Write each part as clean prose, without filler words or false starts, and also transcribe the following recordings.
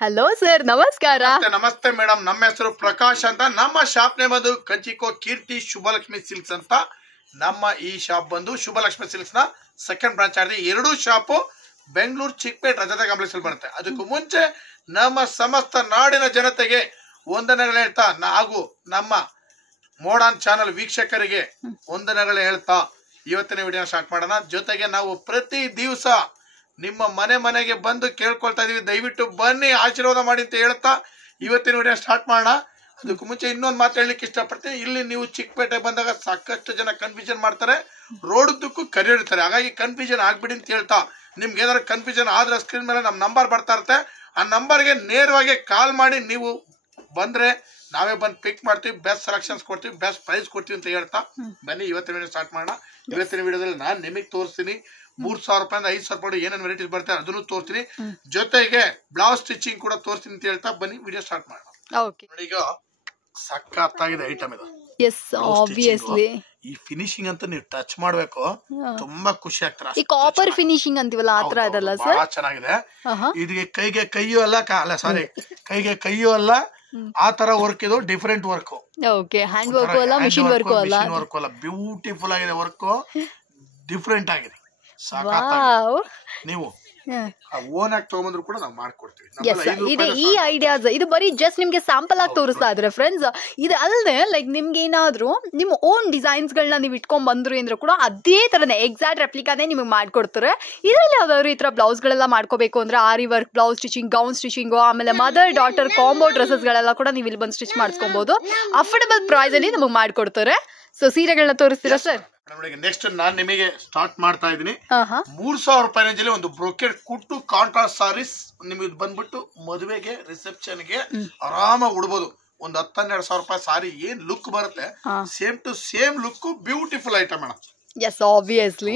Hello sir, ನಮಸ್ಕಾರ. ನಮಸ್ತೆ madam. ನಮ್ಮ ಹೆಸರು ಪ್ರಕಾಶ್ ಅಂತ. ನಮ್ಮ ಶಾಪ್ ನೇಮ್ ಅದು ಕಂಚಿಕೋ ಕೀರ್ತಿ ಶುಭಲಕ್ಷ್ಮಿ ಸಿಲ್ಕ್ಸ್ ಅಂತ. ನಮ್ಮ ಈ ಶಾಪ್ ಬಂದು ಶುಭಲಕ್ಷ್ಮಿ ಸಿಲ್ಕ್ಸ್ ನ ಸೆಕೆಂಡ್ ಬ್ರಾಂಚ್ ಆಗಿದೆ. ಎರಡು ಶಾಪು ಬೆಂಗಳೂರು ಚಿಕ್ಕಪೇಟೆ ರಜತ ಕಾಂಪ್ಲೆಕ್ಸ್ ಬರುತ್ತೆ. ಅದಕ್ಕೂ ಮುಂಚೆ ನಮ್ಮ ಸಮಸ್ತ ನಾಡಿನ ಜನತೆಗೆ ವಂದನೆಗಳು ಹೇಳ್ತಾ ಹಾಗೂ ನಮ್ಮ ಮೋಡರ್ನ್ ಚಾನಲ್ ವೀಕ್ಷಕರಿಗೆ ವಂದನೆಗಳು ಹೇಳ್ತಾ ಇವತ್ತಿನ ವಿಡಿಯೋ ಸ್ಟಾರ್ಟ್ ಮಾಡೋಣ. ಜೊತೆಗೆ ನಾವು ಪ್ರತಿ ದಿವಸ ನಿಮ್ಮ ಮನೆಗೆ ಬಂದು ಕೇಳ್ಕೊಳ್ತಾ ಇದೀವಿ, ದಯವಿಟ್ಟು ಬನ್ನಿ ಆಶೀರ್ವಾದ ಮಾಡಿ ಅಂತ ಹೇಳ್ತಾ ಇವತ್ತಿನ ವಿಡಿಯೋ ಸ್ಟಾರ್ಟ್ ಮಾಡೋಣ. ಅದಕ್ಕೂ ಮುಂಚೆ ಇನ್ನೊಂದು ಮಾತು ಹೇಳಲಿಕ್ಕೆ ಇಷ್ಟಪಡ್ತೀನಿ. ಇಲ್ಲಿ ನೀವು ಚಿಕ್ಕಪೇಟೆ ಬಂದಾಗ ಸಾಕಷ್ಟು ಜನ ಕನ್ಫ್ಯೂಷನ್ ಮಾಡ್ತಾರೆ, ರೋಡುದ್ದಕ್ಕೂ ಕರೆಯಿರ್ತಾರೆ. ಹಾಗಾಗಿ ಕನ್ಫ್ಯೂಷನ್ ಆಗ್ಬಿಡಿ ಅಂತ ಹೇಳ್ತಾ, ನಿಮ್ಗೆ ಏನಾದ್ರು ಕನ್ಫ್ಯೂಷನ್ ಆದ್ರೆ ಸ್ಕ್ರೀನ್ ಮೇಲೆ ನಮ್ಮ ನಂಬರ್ ಬರ್ತಾ ಇರುತ್ತೆ. ಆ ನಂಬರ್ಗೆ ನೇರವಾಗಿ ಕಾಲ್ ಮಾಡಿ ನೀವು ಬಂದ್ರೆ ನಾವೇ ಬಂದು ಪಿಕ್ ಮಾಡ್ತೀವಿ, ಬೆಸ್ಟ್ ಸೆಲೆಕ್ಷನ್ಸ್ ಕೊಡ್ತೀವಿ, ಬೆಸ್ಟ್ ಪ್ರೈಸ್ ಕೊಡ್ತೀವಿ ಅಂತ ಹೇಳ್ತಾ ಬನ್ನಿ ಇವತ್ತಿನ ವಿಡಿಯೋ ಸ್ಟಾರ್ಟ್ ಮಾಡೋಣ. ಇವತ್ತಿನ ವಿಡಿಯೋದಲ್ಲಿ ನಾನು ನಿಮಗೆ ತೋರಿಸ್ತೀನಿ 3,000 ರೂಪಾಯಿಂದ 5,000 ರೂಪಾಯಿ ಏನೇನು ವೆರೈಟೀಸ್ ಬರ್ತದೆ ಅದನ್ನು ತೋರಿಸ್ತೀನಿ. ಜೊತೆಗೆ ಬ್ಲೌಸ್ ಸ್ಟಿಚಿಂಗ್ ಕೂಡ ತೋರಿಸ್ತೀನಿ ಅಂತ ಹೇಳ್ತಾ ಬನ್ನಿ ವಿಡಿಯೋ ಸ್ಟಾರ್ಟ್ ಮಾಡೋಣ. ಈಗ ಸಖತ್ತಾಗಿದೆ ಐಟಮ್ ಇದು. ಎಸ್, ಆಬ್ವಿಯಸ್ಲಿ ಈ ಫಿನಿಶಿಂಗ್ ಅಂತ ನೀವು ಟಚ್ ಮಾಡ್ಬೇಕು, ತುಂಬಾ ಖುಷಿ ಆಗ್ತಾರೆ. ಈ ಕಾಪರ್ ಫಿನಿಶಿಂಗ್ ಅಂತೀವಲ್ಲ ಆ ತರ ಇದಲ್ಲ ಸರ್, ಬಹಳ ಚೆನ್ನಾಗಿದೆ. ಇದಕ್ಕೆ ಕೈಗೆ ಕೈಯೂ ಅಲ್ಲ, ಕೈಗೆ ಕೈಯೂ ಅಲ್ಲ, ಆ ತರ ವರ್ಕ್ ಇದು. Different work. Okay, hand work ಅಲ್ಲ, ಮಿಷಿನ್ ವರ್ಕ್ ಅಲ್ಲ, ಬ್ಯೂಟಿಫುಲ್ ಆಗಿದೆ ವರ್ಕ್, ಡಿಫರೆಂಟ್ ಆಗಿದೆ. ಸಾಕಾಗಿದೆ. ನೀವು ಓನ್ ಆಗಿ ತಗೊಂಡ್ರು ಕೂಡ ನಾವು ಮಾಡ್ಕೊಡ್ತೀವಿ. ಇದೆ ಈ ಐಡಿಯಾಸ್. ಇದು ಬರೀ ಜಸ್ಟ್ ನಿಮ್ಗೆ ಸ್ಯಾಂಪಲ್ ಆಗಿ ತೋರಿಸ್ತಾ ಇದ್ರೆ ಫ್ರೆಂಡ್ಸ್, ಇದು ಅಲ್ಲದೆ ಲೈಕ್ ನಿಮ್ಗೆ ಏನಾದ್ರು ನಿಮ್ಮ ಓನ್ ಡಿಸೈನ್ಸ್ ಗಳನ್ನ ನೀವು ಇಟ್ಕೊಂಡ್ ಬಂದ್ರು ಅಂದ್ರೆ ಕೂಡ ಅದೇ ತರನೇ ಎಕ್ಸಾಕ್ಟ್ ರೆಪ್ಲಿಕಾನೇ ನಿಮಗೆ ಮಾಡ್ಕೊಡ್ತಾರೆ. ಇದರಲ್ಲಿ ಯಾವ್ದಾದ್ರು ಈ ತರ ಬ್ಲೌಸ್ ಗಳೆಲ್ಲ ಮಾಡ್ಕೋಬೇಕು ಅಂದ್ರೆ ಆರಿ work, blouse stitching, gown stitching, ಆಮೇಲೆ ಮದರ್ ಡಾಟರ್ ಕಾಂಬೋ ಡ್ರೆಸಸ್ ಗಳೆಲ್ಲ ಕೂಡ ನೀವು ಇಲ್ಲಿ ಬಂದು ಸ್ಟಿಚ್ ಮಾಡಿಸ್ಕೊಬಹುದು. ಅಫೋರ್ಡಬಲ್ ಪ್ರೈಸ್ ಅಲ್ಲಿ ನಮಗೆ ಮಾಡ್ಕೊಡ್ತಾರೆ. ಸೊ ಸೀರೆಗಳನ್ನ ತೋರಿಸ್ತೀರಾ ಸರ್? ನೆಕ್ಸ್ಟ್ ನಾನ್ ನಿಮಗೆ ಸ್ಟಾರ್ಟ್ ಮಾಡ್ತಾ ಇದೀನಿ. 3,000 ರೂಪಾಯಿ ರೇಂಜಲ್ಲಿ ಒಂದು ಬ್ರೊಕೆಟ್ ಕುಟ್ಟು ಕಾಂಟ್ರಾಸ್ಟ್ ಸಾರೀಸ್ ನಿಮಗೆ ಬಂದ್ಬಿಟ್ಟು ಮದುವೆಗೆ, ರಿಸೆಪ್ಷನ್ ಗೆ ಆರಾಮಾಗಿ ಉಡ್ಬೋದು. ಒಂದು 10-12,000 ರೂಪಾಯಿ ಸಾರಿ ಏನ್ ಲುಕ್ ಬರುತ್ತೆ, same to same look, beautiful item madam. Yes, obviously.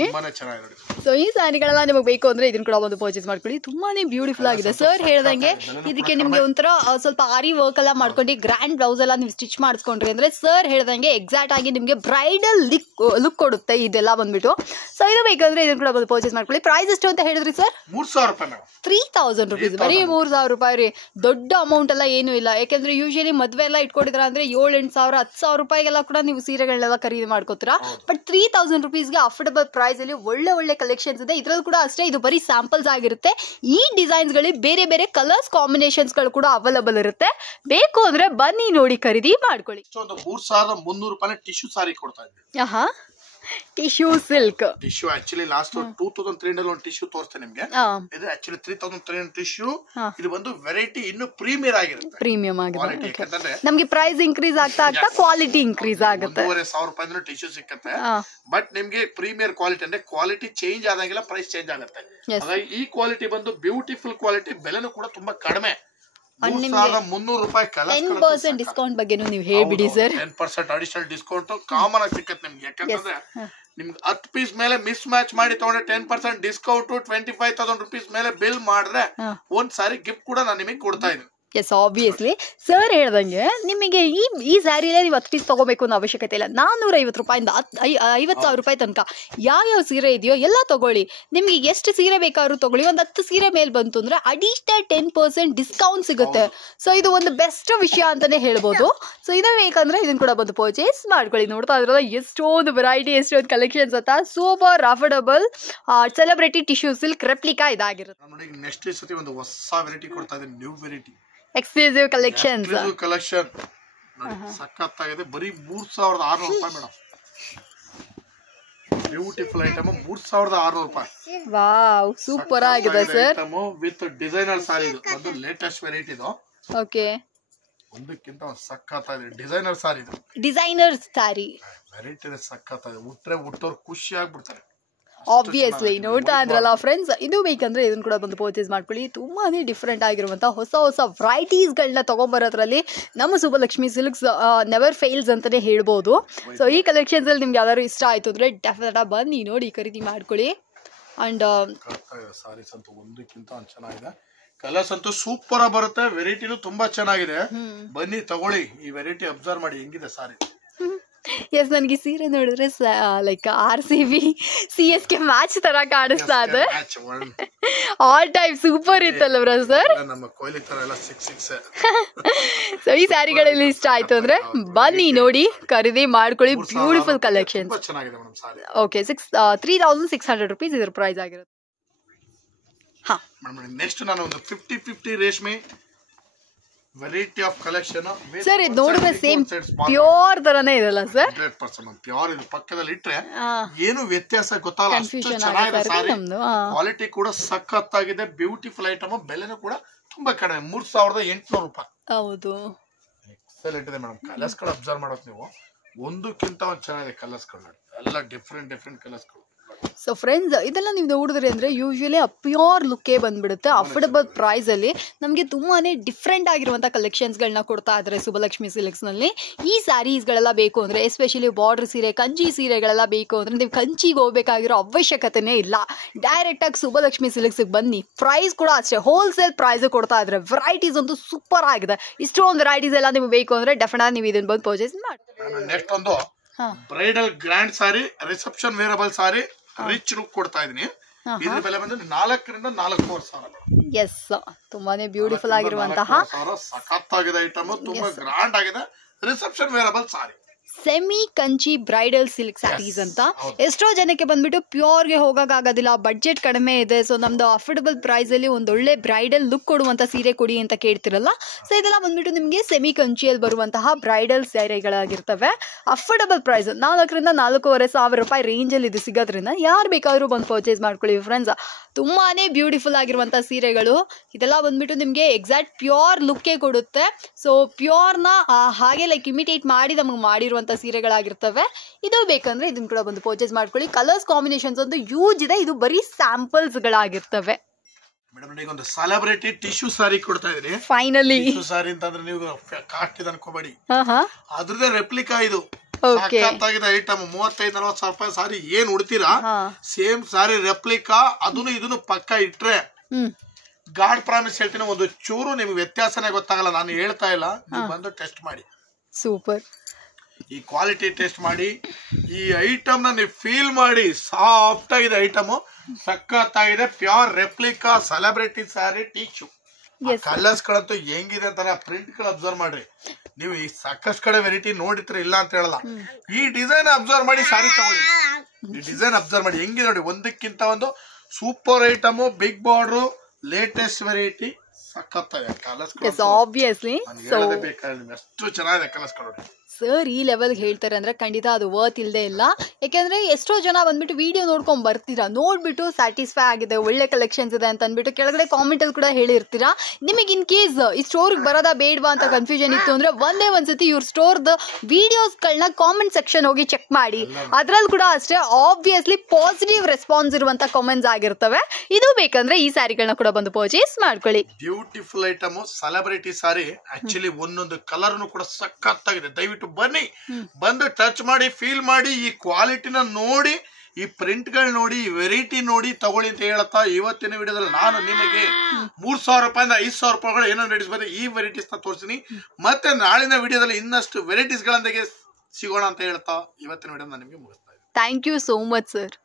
So ಈ ಸ್ಯಾರಿಗಳೆಲ್ಲ ನಿಮಗೆ ಬೇಕು ಅಂದ್ರೆ ಇದನ್ನ ಕೂಡ ಒಂದು ಪರ್ಚೇಸ್ ಮಾಡ್ಕೊಳ್ಳಿ. ತುಂಬಾನೇ ಬ್ಯೂಟಿಫುಲ್ ಆಗಿದೆ. ಸರ್ ಹೇಳ್ದಂಗೆ ಇದಕ್ಕೆ ನಿಮ್ಗೆ ಒಂಥರ ಸ್ವಲ್ಪ ಆರಿ ವರ್ಕ್ ಎಲ್ಲ ಮಾಡ್ಕೊಂಡು ಗ್ರ್ಯಾಂಡ್ ಬ್ಲೌಸ್ ಎಲ್ಲ ನೀವು ಸ್ಟಿಚ್ ಮಾಡಿಸ್ಕೊಂಡ್ರಿ ಅಂದ್ರೆ ಸರ್ ಹೇಳ್ದಂಗೆ ಎಕ್ಸಾಕ್ಟ್ ಆಗಿ ನಿಮ್ಗೆ ಬ್ರೈಡಲ್ ಲುಕ್ ಕೊಡುತ್ತೆ ಇದೆಲ್ಲ ಬಂದ್ಬಿಟ್ಟು. ಸೊ ಇದು ಬೇಕಂದ್ರೆ ಇದನ್ನ ಕೂಡ ಒಂದು ಪರ್ಚೇಸ್ ಮಾಡ್ಕೊಳ್ಳಿ. ಪ್ರೈಸ್ ಎಷ್ಟು ಅಂತ ಹೇಳಿದ್ರಿ ಸರ್? 3,000 ರೂಪಾಯಿ. 3,000 ರೂಪೀಸ್. ಬರೀ 3,000 ರೂಪಾಯಿ ರೀ. ದೊಡ್ಡ ಅಮೌಂಟ್ ಎಲ್ಲ ಏನು ಇಲ್ಲ. ಯಾಕಂದ್ರೆ ಯೂಶಲಿ ಮದ್ವೆ ಎಲ್ಲ ಇಟ್ಕೊಂಡಿದ್ರ ಅಂದ್ರೆ 7,000-8,000 10,000 ರೂಪಾಯಿಗೆಲ್ಲ ಕೂಡ ನೀವು ಸೀರೆಗಳನ್ನೆಲ್ಲ ಖರೀದಿ ಮಾಡ್ಕೋತೀರಾ. ಬಟ್ 3,000 ರೂಪೀಸ್ಗೆ ಅಫೋರ್ಡಬಲ್ ಪ್ರೈಸ್ ಅಲ್ಲಿ ಒಳ್ಳೆ ಕಲೆಕ್ಷನ್ಸ್ ಇದೆ. ಇದ್ರಲ್ಲಿ ಕೂಡ ಅಷ್ಟೇ, ಇದು ಬರೀ ಸ್ಯಾಂಪಲ್ಸ್ ಆಗಿರುತ್ತೆ. ಈ ಡಿಸೈನ್ಸ್ ಗಳಲ್ಲಿ ಬೇರೆ ಬೇರೆ ಕಲರ್ಸ್ ಕಾಂಬಿನೇಷನ್ಸ್ ಗಳು ಕೂಡ ಅವೈಲಬಲ್ ಇರುತ್ತೆ. ಬೇಕು ಅಂದ್ರೆ ಬನ್ನಿ ನೋಡಿ ಖರೀದಿ ಮಾಡ್ಕೊಳ್ಳಿ. 3,300 ರೂಪಾಯಿ ಟಿಶ್ಯೂ ಸಾರಿ ಕೊಡ್ತಾ ಇದ್ದೀವಿ. Tissue silk tissue actually last 2,300 ಒಂದು ಟಿಶ್ಯೂ ತೋರಿಸ್ತೇನೆ ನಿಮ್ಗೆ. ಇದು ಆಕ್ಚುಲಿ 3,300 ಟಿಶ್ಯೂ. ಇದು ಬಂದು ವೆರೈಟಿ ಇನ್ನು ಪ್ರೀಮಿಯರ್ ಆಗಿರುತ್ತೆ, ಪ್ರೀಮಿಯಂ ಆಗಿದೆ. ನಮ್ಗೆ ಪ್ರೈಸ್ ಇನ್ಕ್ರೀಸ್ ಆಗ್ತಾ ಕ್ವಾಲಿಟಿ ಇನ್ಕ್ರೀಸ್ ಆಗುತ್ತೆ. 1,500 ರೂಪಾಯಿ ಟಿಶ್ಯೂ ಸಿಕ್ಕತ್ತೆ. ಬಟ್ ನಿಮ್ಗೆ ಪ್ರೀಮಿಯರ್ ಕ್ವಾಲಿಟಿ ಅಂದ್ರೆ ಕ್ವಾಲಿಟಿ ಚೇಂಜ್ ಆದಂಗೆಲ್ಲ ಪ್ರೈಸ್ ಚೇಂಜ್ ಆಗುತ್ತೆ. ಹಾಗಾಗಿ ಈ ಕ್ವಾಲಿಟಿ ಬಂದು ಬ್ಯೂಟಿಫುಲ್ ಕ್ವಾಲಿಟಿ, ಬೆಲೆನೂ ಕೂಡ ತುಂಬಾ ಕಡಿಮೆ. 3,300 ರೂಪಾಯಿ. 10% ಡಿಸ್ಕೌಂಟ್ ಬಗ್ಗೆನೂ ನೀವು ಹೇಳ್ಬಿಡಿ ಸರ್. 10% ಅಡಿಷನಲ್ ಡಿಸ್ಕೌಂಟ್ ಕಾಮನ್ ಆಗಿ ಸಿಕ್ಕತ್ತೆ ನಿಮ್ಗೆ. ಯಾಕಂದ್ರೆ ನಿಮ್ಗೆ 10 ಪೀಸ್ ಮೇಲೆ ಮಿಸ್ ಮ್ಯಾಚ್ ಮಾಡಿ ತಗೊಂಡ್ರೆ 10% ಡಿಸ್ಕೌಂಟ್, 25,000 ರೂಪೀಸ್ ಮೇಲೆ ಬಿಲ್ ಮಾಡಿದ್ರೆ ಒಂದ್ ಸಾರಿ ಗಿಫ್ಟ್ ಕೂಡ ನಾನು ನಿಮಗೆ ಕೊಡ್ತಾ ಇದ್ದೀನಿ. S, obviously. ಸರ್ ಹೇಳ್ದಂಗೆ ನಿಮಗೆ ಈ ಸ್ಯಾರಿಲೇ ನೀವು 10 ಪೀಸ್ ತಗೋಬೇಕು ಅನ್ನೋ ಅವಶ್ಯಕತೆ ಇಲ್ಲ. 450 ರೂಪಾಯಿಂದ 50,000 ರೂಪಾಯಿ ತನಕ ಯಾವ ಸೀರೆ ಇದೆಯೋ ಎಲ್ಲ ತಗೊಳ್ಳಿ. ನಿಮ್ಗೆ ಎಷ್ಟು ಸೀರೆ ಬೇಕಾದ್ರೂ ತಗೊಳ್ಳಿ. ಒಂದು 10 ಸೀರೆ ಮೇಲೆ ಬಂತು ಅಂದ್ರೆ ಅಡಿಷನಲ್ 10% ಡಿಸ್ಕೌಂಟ್ ಸಿಗುತ್ತೆ. ಸೊ ಇದು ಒಂದು ಬೆಸ್ಟ್ ವಿಷಯ ಅಂತಾನೆ ಹೇಳ್ಬೋದು. ಸೊ ಇದೇ ಬೇಕಂದ್ರೆ ಇದನ್ನ ಕೂಡ ಬಂದು ಪರ್ಚೇಸ್ ಮಾಡ್ಕೊಳ್ಳಿ. ನೋಡ್ತಾ ಇದ್ರಲ್ಲ ಎಷ್ಟೊಂದು ವೆರೈಟಿ, ಎಷ್ಟೊಂದು ಕಲೆಕ್ಷನ್ಸ್ ಅಂತ. Super affordable celebrity tissue silk replica ಇದಾಗಿರುತ್ತೆ. ನೆಕ್ಸ್ಟ್ ಸತಿ ಒಂದು ಹೊಸ ವೆರೈಟಿ ಕೊಡ್ತಾ ಇದ್ದೀನಿ, ನ್ಯೂ ವೆರೈಟಿ, ಎಕ್ಸ್ಕ್ಲೂಸಿವ್ ಕಲೆಕ್ಷನ್ ಸಖತ್ತಾಗಿದೆ. ಬರೀ 3,600 ರೂಪಾಯಿ ಮೇಡಮ್. ಬ್ಯೂಟಿಫುಲ್ ಐಟಮ್, 3,600 ರೂಪಾಯಿ. ವಾವ್, ಸೂಪರ್ ಆಗಿದೆ ಸರ್. ವಿತ್ ಡಿಸೈನರ್ ಸಾರಿ. ಇದು ಒಂದು ಲೇಟೆಸ್ಟ್ ವೆರೈಟಿ ಇದು. ಓಕೆ, ಒಂದಕ್ಕಿಂತ ಸಖತ್ತಾಗಿದೆ ಡಿಸೈನರ್ ಸಾರಿ. ಇದು ಡಿಸೈನರ್ ಸಾರಿ ವೆರೈಟಿ ಸಖತ್ತಾಗಿದೆ. ಹುಟ್ಟೋರು ಖುಷಿ ಆಗ್ಬಿಡ್ತಾರೆ. ಆಬ್ವಿಯಸ್ಲಿ. ನೋಡ್ತಾ ಇದ್ರಲ್ಲ ಫ್ರೆಂಡ್ಸ್, ಇದು ಬೇಕಂದ್ರೆ ಇದನ್ನ ಕೂಡ ಬಂದು ಪರ್ಚೇಸ್ ಮಾಡ್ಕೊಳ್ಳಿ. ತುಂಬಾನೇ ಡಿಫ್ರೆಂಟ್ ಆಗಿರುವಂತಹ ಹೊಸ ವೆರೈಟೀಸ್ ಗಳನ್ನ ತಗೊಂಡ್ಬರೋದ್ರಲ್ಲಿ ನಮ್ಮ ಶುಭಲಕ್ಷ್ಮಿ ಸಿಲ್ಕ್ಸ್ ನೆವರ್ ಫೇಲ್ಸ್ ಅಂತಾನೆ ಹೇಳ್ಬೋದು. ಸೊ ಈ ಕಲೆಕ್ಷನ್ಸ್ ಅಲ್ಲಿ ನಿಮ್ಗೆ ಯಾವ್ದಾದ್ರು ಇಷ್ಟ ಆಯ್ತು ಅಂದ್ರೆ ಡೆಫಿನೆಟ್ ಬನ್ನಿ ನೋಡಿ ಖರೀದಿ ಮಾಡ್ಕೊಳ್ಳಿ. ಅಂಡ್ ಸಾರೀಸ್ ಅಂತೂ ಒಂದಕ್ಕಿಂತ ಚೆನ್ನಾಗಿದೆ, ಕಲರ್ಸ್ ಅಂತೂ ಸೂಪರ್ ಆಗಿ ಬರುತ್ತೆ, ವೆರೈಟಿನೂ ತುಂಬಾ ಚೆನ್ನಾಗಿದೆ. ಬನ್ನಿ ತಗೊಳ್ಳಿ, ಈ ವೆರೈಟಿ ಅಬ್ಸರ್ವ್ ಮಾಡಿ ಹೆಂಗಿದೆ ಸಾರಿ. ಎಸ್, ನನಗೆ ಸೀರೆ ನೋಡಿದ್ರೆ ಲೈಕ್ RCB CSK ಮ್ಯಾಚ್ ತರ ಕಾಣಿಸ್ತಾ ಇದೆ. ಆಲ್ ಟೈಮ್ ಸೂಪರ್ ಇತ್ತಲ್ಲ ಸರ್. ನಮ್ಮ ಕೊಹ್ಲಿ ತರ ಎಲ್ಲ 6 ಸೊ ಈ ಸ್ಯಾರಿಗಳಲ್ಲಿ ಇಷ್ಟ ಆಯ್ತು ಅಂದ್ರೆ ಬನ್ನಿ ನೋಡಿ, ಖರೀದಿ ಮಾಡ್ಕೊಳ್ಳಿ. Beautiful collection. ಚೆನ್ನಾಗಿದೆ ಮೇಡಮ್ ಸಾರಿ. ಓಕೆ, 3600 rupees ಇದ್ರ ಪ್ರೈಸ್ ಆಗಿರುತ್ತೆ. ಹಾ ಮೇಡಮ್, ನೆಕ್ಸ್ಟ್ ನಾನು ಒಂದು 50-50 ರೇಷ್ಮೆ ವೆರೈಟಿ ಆಫ್ ಕಲೆಕ್ಷನ್. ಸರ್ ಇದು ನೋಡಿದ್ರೆ ಸೇಮ್ ಪ್ಯೂರ್ ತರನೇ ಇದೆಲ್ಲ ಸರ್. 100% ಪ್ಯೂರ್. ಇದು ಪಕ್ಕದಲ್ಲಿ ಇಟ್ರೆ ಏನು ವ್ಯತ್ಯಾಸ ಗೊತ್ತಾಗಲ್ಲ, ಅಷ್ಟು ಚೆನ್ನಾಗಿದೆ ಸಾರಿ. ಕ್ವಾಲಿಟಿ ಕೂಡ ಸಖತ್ತಾಗಿದೆ, ಬ್ಯೂಟಿಫುಲ್ ಐಟಮ್. ಬೆಲೆನೂ ಕೂಡ ತುಂಬಾ ಕಡಿಮೆ, 3800 ರೂಪಾಯಿ. ಹೌದು, ಎಕ್ಸಲೆಂಟ್ ಇದೆ ಮೇಡಮ್. ಕಲರ್ಸ್ ಗಳು ಅಬ್ಸರ್ವ್ ಮಾಡೋದು ನೀವು, ಒಂದಕ್ಕಿಂತ ಒಂದು ಚೆನ್ನಾಗಿದೆ ಕಲರ್ಸ್ ಗಳು, ಎಲ್ಲ ಡಿಫ್ರೆಂಟ್ ಕಲರ್ಸ್ ಗಳು. ಸೊ ಫ್ರೆಂಡ್ಸ್, ಇದೆಲ್ಲ ನೀವು ನೋಡಿದ್ರಿ ಅಂದರೆ ಯೂಶ್ವಲಿ ಪ್ಯೂರ್ ಲುಕ್ಕೇ ಬಂದ್ಬಿಡುತ್ತೆ. ಅಫೋರ್ಡಬಲ್ ಪ್ರೈಸಲ್ಲಿ ನಮಗೆ ತುಂಬಾ ಡಿಫ್ರೆಂಟ್ ಆಗಿರುವಂಥ ಕಲೆಕ್ಷನ್ಸ್ಗಳನ್ನ ಕೊಡ್ತಾ ಇದ್ದಾರೆ ಸುಬ್ಬಲಕ್ಷ್ಮಿ ಸಿಲ್ಕ್ಸ್ನಲ್ಲಿ. ಈ ಸ್ಯಾರೀಸ್ಗಳೆಲ್ಲ ಬೇಕು ಅಂದರೆ, ಎಸ್ಪೆಷಲಿ ಬಾರ್ಡರ್ ಸೀರೆ, ಕಂಚಿ ಸೀರೆಗಳೆಲ್ಲ ಬೇಕು ಅಂದರೆ ನೀವು ಕಂಚಿಗೆ ಹೋಗಬೇಕಾಗಿರೋ ಅವಶ್ಯಕತೆನೇ ಇಲ್ಲ. ಡೈರೆಕ್ಟಾಗಿ ಸುಬ್ಬಲಕ್ಷ್ಮಿ ಸಿಲ್ಕ್ಸ್ಗೆ ಬನ್ನಿ. ಪ್ರೈಸ್ ಕೂಡ ಅಷ್ಟೇ ಹೋಲ್ಸೇಲ್ ಪ್ರೈಸ್ ಕೊಡ್ತಾ ಇದ್ದಾರೆ. ವೆರೈಟೀಸ್ ಅಂತೂ ಸೂಪರ್ ಆಗಿದೆ. ಇಷ್ಟೊಂದು ವೆರೈಟೀಸ್ ಎಲ್ಲ ನಿಮ್ಗೆ ಬೇಕು ಅಂದರೆ ಡೆಫಿನೆಟ್ ನೀವು ಇದನ್ನು ಬಂದು ಪರ್ಚೇಸ್ ಮಾಡಿ. ನೆಕ್ಸ್ಟ್ ಒಂದು ಬ್ರೈಡಲ್ ಗ್ರ್ಯಾಂಡ್ ಸಾರಿ, ರಿಸೆಪ್ಷನ್ ವೇರಬಲ್ ಸಾರಿ, ರಿಚ್ ಲುಕ್ ಕೊಡ್ತಾ ಇದೀನಿ. ಇದ್ರ ಬೆಲೆ ಬಂದು 4 ರಿಂದ 4.5 ಸಾವಿರ. ಎಸ್, ತುಂಬಾನೇ ಬ್ಯೂಟಿಫುಲ್ ಆಗಿರುವಂತಹ ಸಖತ್ತಾಗಿದೆ ಐಟಮ್, ತುಂಬಾ ಗ್ರ್ಯಾಂಡ್ ಆಗಿದೆ. Reception wearable sari, semi Kanchi bridal silk saris ಅಂತ. ಎಷ್ಟೋ ಜನಕ್ಕೆ ಬಂದ್ಬಿಟ್ಟು ಪ್ಯೂರ್ಗೆ ಹೋಗೋಕ್ಕಾಗೋದಿಲ್ಲ, ಬಡ್ಜೆಟ್ ಕಡಿಮೆ ಇದೆ, ಸೊ ನಮ್ದು ಅಫೋರ್ಡಬಲ್ ಪ್ರೈಸಲ್ಲಿ ಒಂದೊಳ್ಳೆ ಬ್ರೈಡಲ್ ಲುಕ್ ಕೊಡುವಂಥ ಸೀರೆ ಕೊಡಿ ಅಂತ ಕೇಳ್ತಿರಲ್ಲ. ಸೊ ಇದೆಲ್ಲ ಬಂದ್ಬಿಟ್ಟು ನಿಮಗೆ ಸೆಮಿ ಕಂಚಿಯಲ್ಲಿ ಬರುವಂತಹ ಬ್ರೈಡಲ್ ಸ್ಯಾರಿಗಳಾಗಿರ್ತವೆ. ಅಫೋರ್ಡಬಲ್ ಪ್ರೈಸ್ 4 ರಿಂದ 4.5 ರೂಪಾಯಿ ರೇಂಜಲ್ಲಿ ಇದು ಸಿಗೋದ್ರಿಂದ ಯಾರು ಬೇಕಾದರೂ ಬಂದು ಪರ್ಚೇಸ್ ಮಾಡ್ಕೊಳ್ಳಿ ಫ್ರೆಂಡ್ಸ್. ತುಂಬಾ ಬ್ಯೂಟಿಫುಲ್ ಆಗಿರುವಂಥ ಸೀರೆಗಳು. ಇದೆಲ್ಲ ಬಂದ್ಬಿಟ್ಟು ನಿಮಗೆ ಎಕ್ಸಾಕ್ಟ್ ಪ್ಯೂರ್ ಲುಕ್ಕೇ ಕೊಡುತ್ತೆ. ಸೊ ಪ್ಯೂರ್ನ ಹಾಗೆ ಲೈಕ್ ಇಮಿಟೇಟ್ ಮಾಡಿ ನಮಗೆ ಮಾಡಿರುವಂಥ ಸೀರೆಗಳಾಗಿರ್ತವೆ. ಇದು ಬೇಕಂದ್ರೆ ಇದನ್ನ ಕೂಡ ಬಂದು ಪರ್ಚೇಸ್ ಮಾಡ್ಕೊಳ್ಳಿ. ಕಲರ್ಸ್ ಕಾಂಬಿನೇಷನ್ಸ್ ಒಂದು ಯೂಜ್ ಇದೆ. ಇದು ಬರೀ ಸ್ಯಾಂಪಲ್ಸ್ಗಳಾಗಿರ್ತವೆ. ಮೇಡಮ್, ಈಗ ಒಂದು ಸೆಲೆಬ್ರಿಟಿ ಟಿಶ್ಯೂ ಸಾರಿ ಕೊಡ್ತಾ ಇದೀನಿ. ಫೈನಲಿ ಟಿಶ್ಯೂ ಸಾರಿ ಅಂತಂದ್ರೆ ನೀವು ಕಾಸ್ಟ್ ಇದೆ ಅನ್ಕೋಬೇಡಿ, ಅದ್ರದ್ದೇ ರೆಪ್ಲಿಕಾ ಇದು. ಸಖತ್ತಾಗಿದೆ ಐಟಮ್. 35-40 ಸಾವಿರ ರೂಪಾಯಿ ಸಾರಿ ಏನ್ ಉಡ್ತೀರಾ, ಸೇಮ್ ಸಾರಿ ರೆಪ್ಲಿಕಾ. ಅದನ್ನು ಇದನ್ನು ಪಕ್ಕ ಇಟ್ರೆ ಗಾಡ್ ಪ್ರಾಮಿಸ್ ಹೇಳ್ತೀನಿ, ಒಂದು ಚೂರು ನಿಮ್ಗೆ ವ್ಯತ್ಯಾಸನೇ ಗೊತ್ತಾಗಲ್ಲ. ನಾನು ಹೇಳ್ತಾ ಇಲ್ಲ, ನೀವು ಬಂದು ಟೆಸ್ಟ್ ಮಾಡಿ. ಸೂಪರ್. ಈ ಕ್ವಾಲಿಟಿ ಟೆಸ್ಟ್ ಮಾಡಿ, ಈ ಐಟಮ್ ನ ನೀವು ಫೀಲ್ ಮಾಡಿ. ಸಾಫ್ಟ್ ಆಗಿದೆ ಐಟಮ್, ಸಖತ್ತಾಗಿದೆ. ಪ್ಯೂರ್ ರೆಪ್ಲಿಕಾ ಸೆಲೆಬ್ರಿಟಿ ಸಾರಿ ಟಿಶ್ಯೂ. ಕಲರ್ಸ್ ಗಳಂತೂ ಹೆಂಗಿದೆ ಅಂತಾನೆ, ಪ್ರಿಂಟ್ ಗಳು ಅಬ್ಸರ್ವ್ ಮಾಡ್ರಿ. ನೀವು ಈ ಸಾಕಷ್ಟು ಕಡೆ ವೆರೈಟಿ ನೋಡಿದ್ರೆ ಇಲ್ಲ ಅಂತ ಹೇಳಲ್ಲ. ಈ ಡಿಸೈನ್ ಅಬ್ಸರ್ವ್ ಮಾಡಿ, ಸಾರಿ ತಗೊಳ್ಳಿ. ಈ ಡಿಸೈನ್ ಅಬ್ಸರ್ವ್ ಮಾಡಿ ಹೆಂಗಿದೆ ನೋಡಿ, ಒಂದಕ್ಕಿಂತ ಒಂದು super item. Big border, latest variety, ಸಖತ್ತಾಗಿದೆ ಕಲರ್ಸ್. ಆಬ್ವಿಯಸ್ಲಿ ಎಷ್ಟು ಚೆನ್ನಾಗಿದೆ ಕಲರ್ಸ್ ಗಳು. ಸರ್ ಈ ಲೆವೆಲ್ಗೆ ಹೇಳ್ತಾರೆ ಅಂದರೆ ಖಂಡಿತ ಅದು ವರ್ತ್ ಇಲ್ಲದೆ ಇಲ್ಲ. ಯಾಕೆಂದರೆ ಎಷ್ಟೋ ಜನ ಬಂದ್ಬಿಟ್ಟು ವಿಡಿಯೋ ನೋಡ್ಕೊಂಡು ಬರ್ತೀರಾ, ನೋಡಿಬಿಟ್ಟು ಸ್ಯಾಟಿಸ್ಫೈ ಆಗಿದೆ, ಒಳ್ಳೆ ಕಲೆಕ್ಷನ್ಸ್ ಇದೆ ಅಂತ ಅಂದ್ಬಿಟ್ಟು ಕೆಳಗಡೆ ಕಾಮೆಂಟಲ್ಲಿ ಕೂಡ ಹೇಳಿರ್ತೀರಾ. ನಿಮಗೆ ಇನ್ ಕೇಸ್ ಈ ಸ್ಟೋರ್ಗೆ ಬರೋದಾ ಬೇಡವಾ ಅಂತ ಕನ್ಫ್ಯೂಷನ್ ಇತ್ತು ಅಂದರೆ ಒಂದೇ ಒಂದ್ಸತಿ ಇವ್ರ ಸ್ಟೋರ್ದು ವಿಡಿಯೋಸ್ಗಳನ್ನ ಕಾಮೆಂಟ್ ಸೆಕ್ಷನ್ ಹೋಗಿ ಚೆಕ್ ಮಾಡಿ. ಅದರಲ್ಲಿ ಕೂಡ ಅಷ್ಟೇ ಆಬ್ವಿಯಸ್ಲಿ ಪಾಸಿಟಿವ್ ರೆಸ್ಪಾನ್ಸ್ ಇರುವಂಥ ಕಾಮೆಂಟ್ಸ್ ಆಗಿರ್ತವೆ. ಇದು ಬೇಕಂದ್ರೆ ಈ ಸ್ಯಾರಿಗಳನ್ನ ಕೂಡ ಬಂದು ಪರ್ಚೇಸ್ ಮಾಡ್ಕೊಳ್ಳಿ. ಬ್ಯೂಟಿಫುಲ್ ಐಟಮ್, ಸೆಲೆಬ್ರಿಟಿ ಸಾರಿ. ಆಕ್ಚುಲಿ ಒಂದೊಂದು ಕಲರ್ನು ಕೂಡ ಸಖತ್ತಾಗಿದೆ. ದಯವಿಟ್ಟು ಬನ್ನಿ, ಬಂದು ಟಚ್ ಮಾಡಿ, ಫೀಲ್ ಮಾಡಿ, ಈ ಕ್ವಾಲಿಟಿನ ನೋಡಿ, ಈ ಪ್ರಿಂಟ್ ಗಳು ನೋಡಿ, ಈ ವೆರೈಟಿ ನೋಡಿ ತಗೊಳ್ಳಿ ಅಂತ ಹೇಳ್ತಾ ಇವತ್ತಿನ ವಿಡಿಯೋದಲ್ಲಿ ನಾನು ನಿಮಗೆ 3000 ರೂಪಾಯಿಂದ 5000 ರೂಪಾಯಿಗಳು ಏನೋ ವೆರೈಟೀಸ್ ಬಂದ್ರೆ ಈ ವೆರೈಟೀಸ್ ನ ತೋರಿಸ್ತೀನಿ. ಮತ್ತೆ ನಾಳಿನ ವಿಡಿಯೋದಲ್ಲಿ ಇನ್ನಷ್ಟು ವೆರೈಟೀಸ್ ಗಳೊಂದಿಗೆ ಸಿಗೋಣ ಅಂತ ಹೇಳ್ತಾ ಇವತ್ತಿನ ವಿಡಿಯೋ ನಾನು ನಿಮಗೆ ಮುಗಿಸ್ತಾ ಇದ್ದೀನಿ. Thank you so much sir.